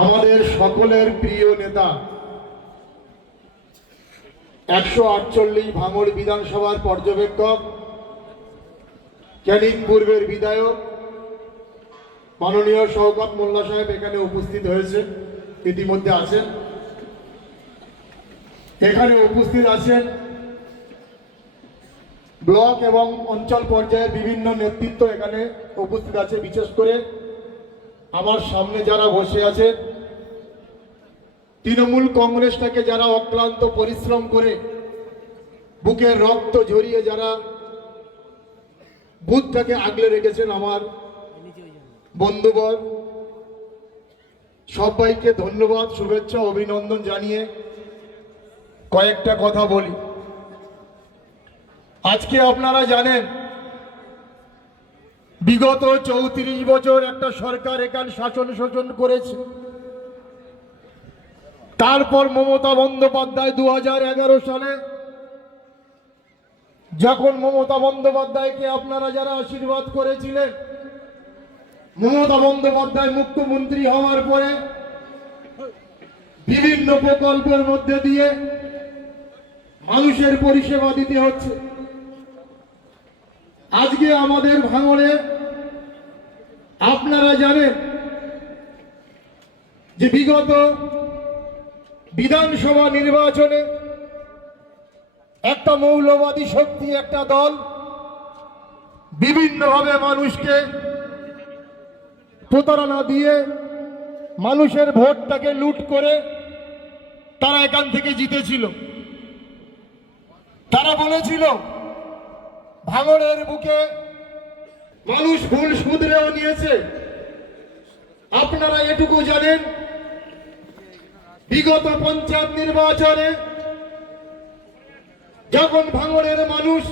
আমাদের সকলের প্রিয় নেতা, একশো আটচল্লিশ ভাঙড় বিধানসভার পর্যবেক্ষক, ক্যানিং পূর্বের বিধায়ক, মাননীয় শওকত মোল্লা সাহেব এখানে উপস্থিত হয়েছে, ইতিমধ্যে আছেন। এখানে উপস্থিত আছেন ব্লক এবং অঞ্চল পর্যায়ে বিভিন্ন নেতৃত্ব এখানে উপস্থিত আছে, বিশেষ করে আমার সামনে যারা বসে আছে তৃণমূল কংগ্রেসটাকে যারা অক্লান্ত পরিশ্রম করে বুকের রক্ত ঝরিয়ে যারা বুথটাকে আগলে রেখেছেন আমার বন্ধুবর, সবাইকে ধন্যবাদ, শুভেচ্ছা, অভিনন্দন জানিয়ে কয়েকটা কথা বলি। আজকে আপনারা জানেন বিগত চৌত্রিশ বছর একটা সরকার এখান শাসন শোষণ করেছে। তারপর মমতা বন্দ্যোপাধ্যায় দু হাজার এগারো সালে যখন মমতা বন্দ্যোপাধ্যায়কে আপনারা যারা আশীর্বাদ করেছিলেন, মমতা বন্দ্যোপাধ্যায় মুখ্যমন্ত্রী হওয়ার পরে বিভিন্ন প্রকল্পের মধ্যে দিয়ে মানুষের পরিষেবা দিতে হচ্ছে। আজকে আমাদের ভাঙড়ে আপনারা জানেন যে বিগত বিধানসভা নির্বাচনে একটা মৌলবাদী শক্তি, একটা দল বিভিন্নভাবে মানুষকে প্রতারণা দিয়ে মানুষের ভোটটাকে লুট করে তারা এখান থেকে জিতেছিল। তারা বলেছিল ভাঙড়ের বুকে মানুষ ভুল শুধরেও নিয়েছে। আপনারা এটুকু জানেন, বিগত পঞ্চায়েত নির্বাচনে যখন ভাঙড়ের মানুষ